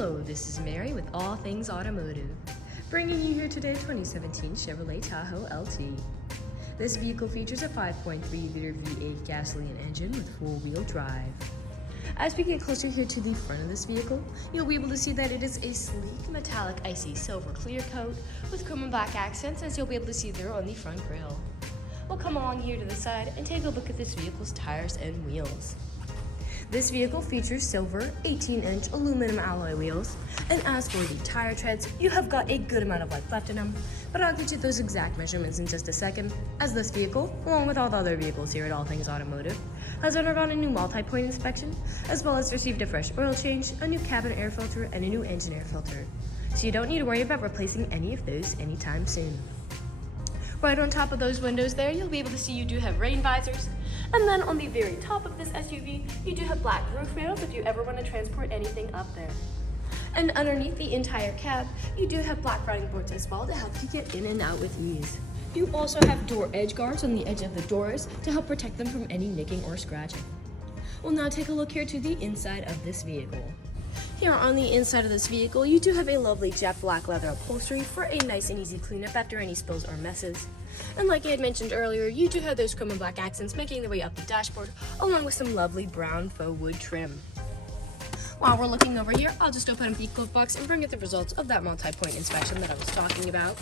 Hello, this is Mary with All Things Automotive, bringing you here today 2017 Chevrolet Tahoe LT. This vehicle features a 5.3-liter V8 gasoline engine with four-wheel drive. As we get closer here to the front of this vehicle, you'll be able to see that it is a sleek, metallic, icy silver clear coat with chrome and black accents, as you'll be able to see there on the front grille. We'll come along here to the side and take a look at this vehicle's tires and wheels. This vehicle features silver 18-inch aluminum alloy wheels, and as for the tire treads, you have got a good amount of life left in them, but I'll get you those exact measurements in just a second, as this vehicle, along with all the other vehicles here at All Things Automotive, has undergone a new multi-point inspection, as well as received a fresh oil change, a new cabin air filter, and a new engine air filter, so you don't need to worry about replacing any of those anytime soon. Right on top of those windows there, you'll be able to see you do have rain visors. And then on the very top of this SUV, you do have black roof rails if you ever want to transport anything up there. And underneath the entire cab, you do have black running boards as well to help you get in and out with ease. You also have door edge guards on the edge of the doors to help protect them from any nicking or scratching. We'll now take a look here to the inside of this vehicle. Here on the inside of this vehicle, you do have a lovely jet black leather upholstery for a nice and easy cleanup after any spills or messes. And like I had mentioned earlier, you do have those chrome and black accents making their way up the dashboard, along with some lovely brown faux wood trim. While we're looking over here, I'll just open up the glove box and bring you the results of that multi-point inspection that I was talking about.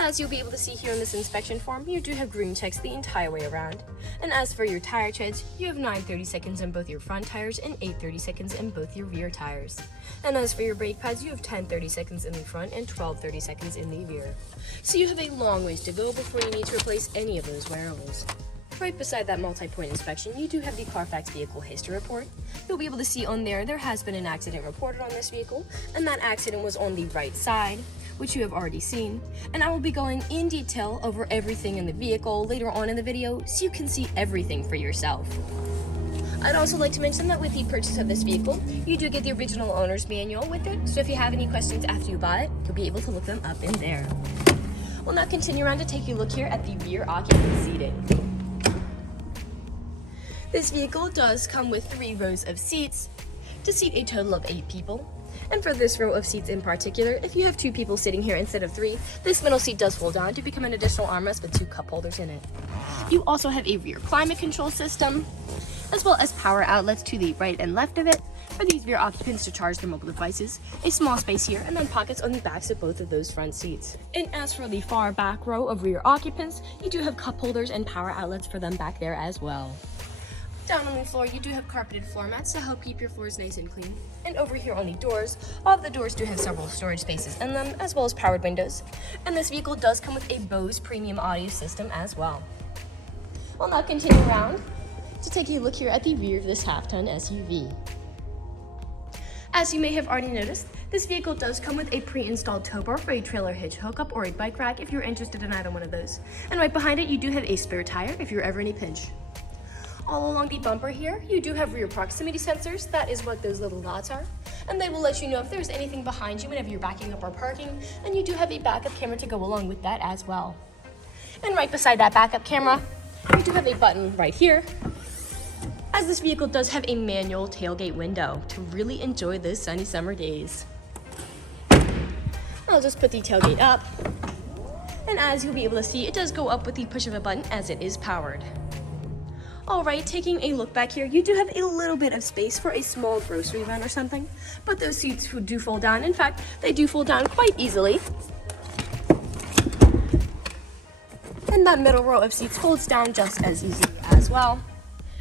As you'll be able to see here in this inspection form, you do have green checks the entire way around. And as for your tire treads, you have 9 30-seconds in both your front tires and 8 30-seconds in both your rear tires. And as for your brake pads, you have 10 30-seconds in the front and 12 30-seconds in the rear. So you have a long ways to go before you need to replace any of those wearables. Right beside that multi-point inspection, you do have the Carfax Vehicle History Report. You'll be able to see on there has been an accident reported on this vehicle, and that accident was on the right side, which you have already seen. And I will be going in detail over everything in the vehicle later on in the video, so you can see everything for yourself. I'd also like to mention that with the purchase of this vehicle, you do get the original owner's manual with it, so if you have any questions after you buy it, you'll be able to look them up in there. We'll now continue around to take you a look here at the rear occupant seating. This vehicle does come with 3 rows of seats to seat a total of 8 people. And for this row of seats in particular, if you have 2 people sitting here instead of 3, this middle seat does fold down to become an additional armrest with 2 cup holders in it. You also have a rear climate control system, as well as power outlets to the right and left of it for these rear occupants to charge their mobile devices, a small space here, and then pockets on the backs of both of those front seats. And as for the far back row of rear occupants, you do have cup holders and power outlets for them back there as well. Down on the floor, you do have carpeted floor mats to help keep your floors nice and clean. And over here on the doors, all of the doors do have several storage spaces in them, as well as powered windows. And this vehicle does come with a Bose premium audio system as well. We'll now continue around to take a look here at the rear of this half-ton SUV. As you may have already noticed, this vehicle does come with a pre-installed tow bar for a trailer hitch hookup or a bike rack if you're interested in either one of those. And right behind it, you do have a spare tire if you're ever in a pinch. All along the bumper here, you do have rear proximity sensors. That is what those little dots are. And they will let you know if there's anything behind you whenever you're backing up or parking. And you do have a backup camera to go along with that as well. And right beside that backup camera, you do have a button right here, as this vehicle does have a manual tailgate window to really enjoy those sunny summer days. I'll just put the tailgate up. And as you'll be able to see, it does go up with the push of a button as it is powered. Alright, taking a look back here, you do have a little bit of space for a small grocery run or something, but those seats do fold down. In fact, they do fold down quite easily. And that middle row of seats folds down just as easily as well.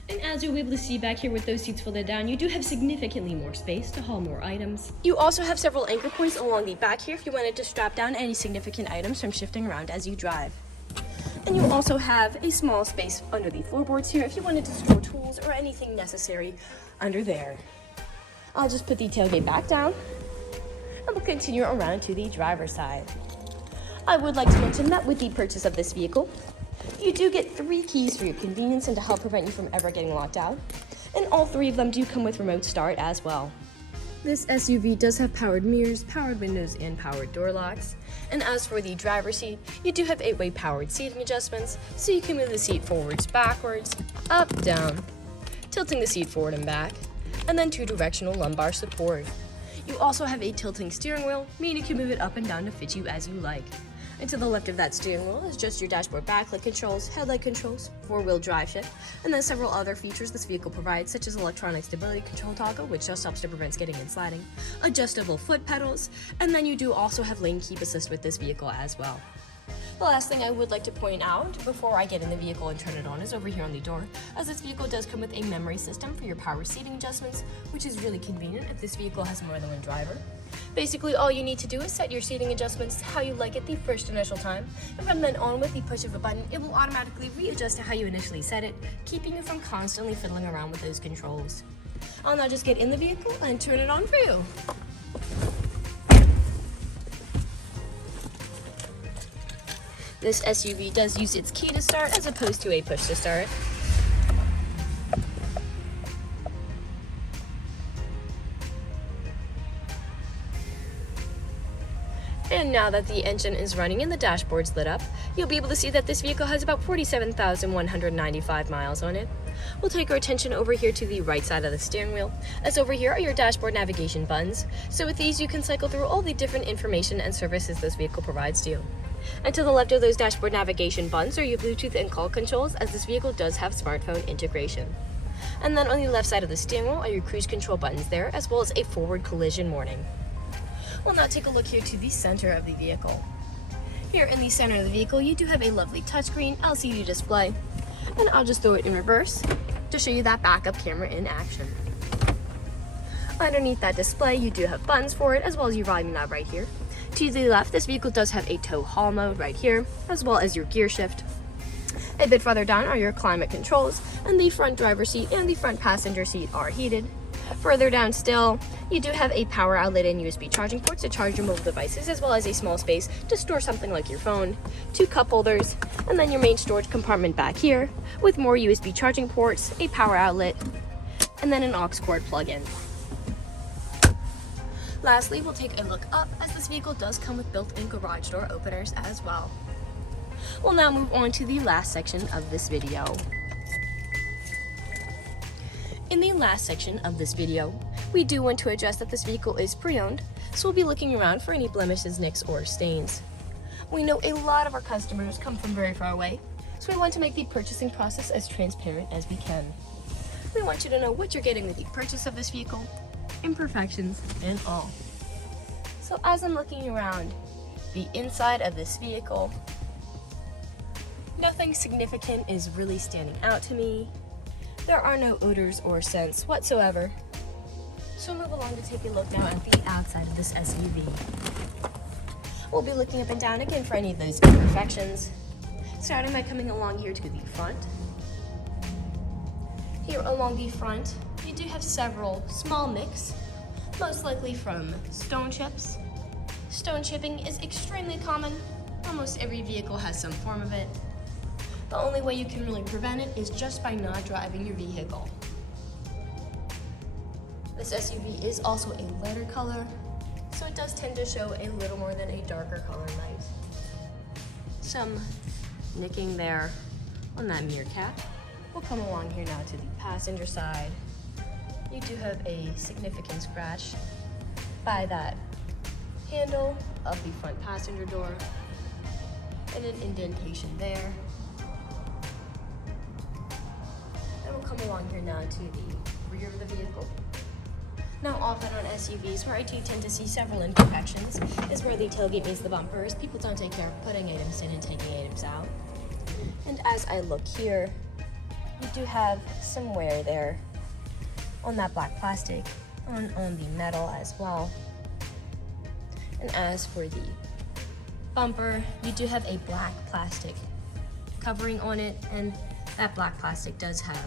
And as you'll be able to see back here with those seats folded down, you do have significantly more space to haul more items. You also have several anchor points along the back here if you wanted to strap down any significant items from shifting around as you drive. And you also have a small space under the floorboards here if you wanted to store tools or anything necessary under there. I'll just put the tailgate back down, and we'll continue around to the driver's side. I would like to mention that with the purchase of this vehicle, you do get 3 keys for your convenience and to help prevent you from ever getting locked out. And all 3 of them do come with remote start as well. This SUV does have powered mirrors, powered windows, and powered door locks. And as for the driver's seat, you do have 8-way powered seating adjustments, so you can move the seat forwards, backwards, up, down, tilting the seat forward and back, and then 2-directional lumbar support. You also have a tilting steering wheel, meaning you can move it up and down to fit you as you like. And to the left of that steering wheel is just your dashboard backlight controls, headlight controls, four-wheel drive shift, and then several other features this vehicle provides, such as electronic stability control toggle, which just helps to prevent skidding and sliding, adjustable foot pedals, and then you do also have lane keep assist with this vehicle as well. The last thing I would like to point out before I get in the vehicle and turn it on is over here on the door, as this vehicle does come with a memory system for your power seating adjustments, which is really convenient if this vehicle has more than one driver. Basically, all you need to do is set your seating adjustments to how you like it the first initial time, and from then on, with the push of a button, it will automatically readjust to how you initially set it, keeping you from constantly fiddling around with those controls. I'll now just get in the vehicle and turn it on for you. This SUV does use its key to start as opposed to a push to start. And now that the engine is running and the dashboard's lit up, you'll be able to see that this vehicle has about 47,195 miles on it. We'll take our attention over here to the right side of the steering wheel, as over here are your dashboard navigation buttons. So with these, you can cycle through all the different information and services this vehicle provides to you. And to the left of those dashboard navigation buttons are your Bluetooth and call controls, as this vehicle does have smartphone integration. And then on the left side of the steering wheel are your cruise control buttons there, as well as a forward collision warning. We'll now take a look here to the center of the vehicle. Here in the center of the vehicle, you do have a lovely touchscreen LCD display. And I'll just throw it in reverse to show you that backup camera in action. Underneath that display, you do have buttons for it, as well as your volume knob right here. To the left, this vehicle does have a tow haul mode right here, as well as your gear shift. A bit farther down are your climate controls, and the front driver's seat and the front passenger seat are heated. Further down still, you do have a power outlet and USB charging ports to charge your mobile devices, as well as a small space to store something like your phone, 2 cup holders, and then your main storage compartment back here with more USB charging ports, a power outlet, and then an aux cord plug-in. Lastly, we'll take a look up, as this vehicle does come with built-in garage door openers as well. We'll now move on to the last section of this video. In the last section of this video, we do want to address that this vehicle is pre-owned, so we'll be looking around for any blemishes, nicks, or stains. We know a lot of our customers come from very far away, so we want to make the purchasing process as transparent as we can. We want you to know what you're getting with the purchase of this vehicle, imperfections, and all. So as I'm looking around the inside of this vehicle, nothing significant is really standing out to me. There are no odors or scents whatsoever. So we'll move along to take a look now at the outside of this SUV. We'll be looking up and down again for any of those imperfections, starting by coming along here to the front. Here along the front, you do have several small nicks, most likely from stone chips. Stone chipping is extremely common. Almost every vehicle has some form of it. The only way you can really prevent it is just by not driving your vehicle. This SUV is also a lighter color, so it does tend to show a little more than a darker color light. Some nicking there on that mirror cap. We'll come along here now to the passenger side. You do have a significant scratch by that handle of the front passenger door, and an indentation there. And we'll come along here now to the rear of the vehicle. Now, often on SUVs, where I do tend to see several imperfections is where the tailgate meets the bumpers. People don't take care of putting items in and taking items out. And as I look here, you do have some wear there on that black plastic, on the metal as well. And as for the bumper, you do have a black plastic covering on it, and that black plastic does have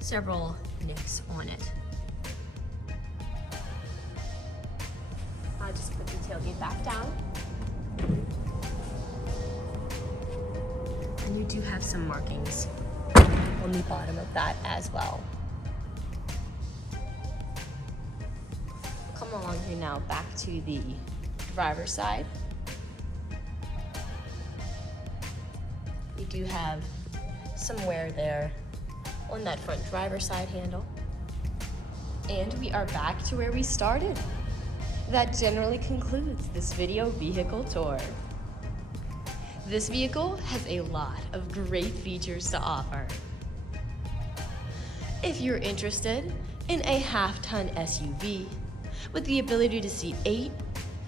several nicks on it. I'll just put the tailgate back down. And you do have some markings on the bottom of that as well. Come along here now back to the driver's side. You do have some wear there on that front driver's side handle. And we are back to where we started. That generally concludes this video vehicle tour. This vehicle has a lot of great features to offer. If you're interested in a half-ton SUV with the ability to seat 8,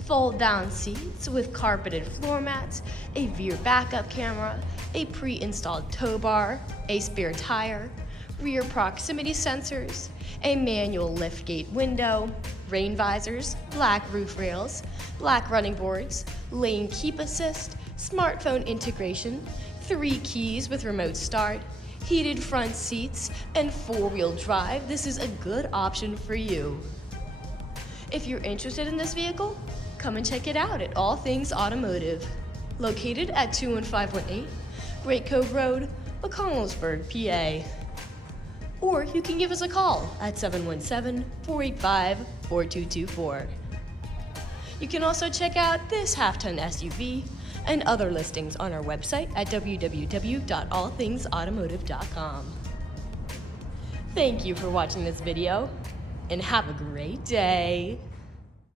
fold-down seats with carpeted floor mats, a rear backup camera, a pre-installed tow bar, a spare tire, rear proximity sensors, a manual liftgate window, rain visors, black roof rails, black running boards, lane keep assist, smartphone integration, 3 keys with remote start, heated front seats, and 4-wheel drive, this is a good option for you. If you're interested in this vehicle, come and check it out at All Things Automotive, located at 21518 Great Cove Road, McConnellsburg, PA. Or you can give us a call at 717-485-4224. You can also check out this half-ton SUV and other listings on our website at www.allthingsautomotive.com. Thank you for watching this video, and have a great day.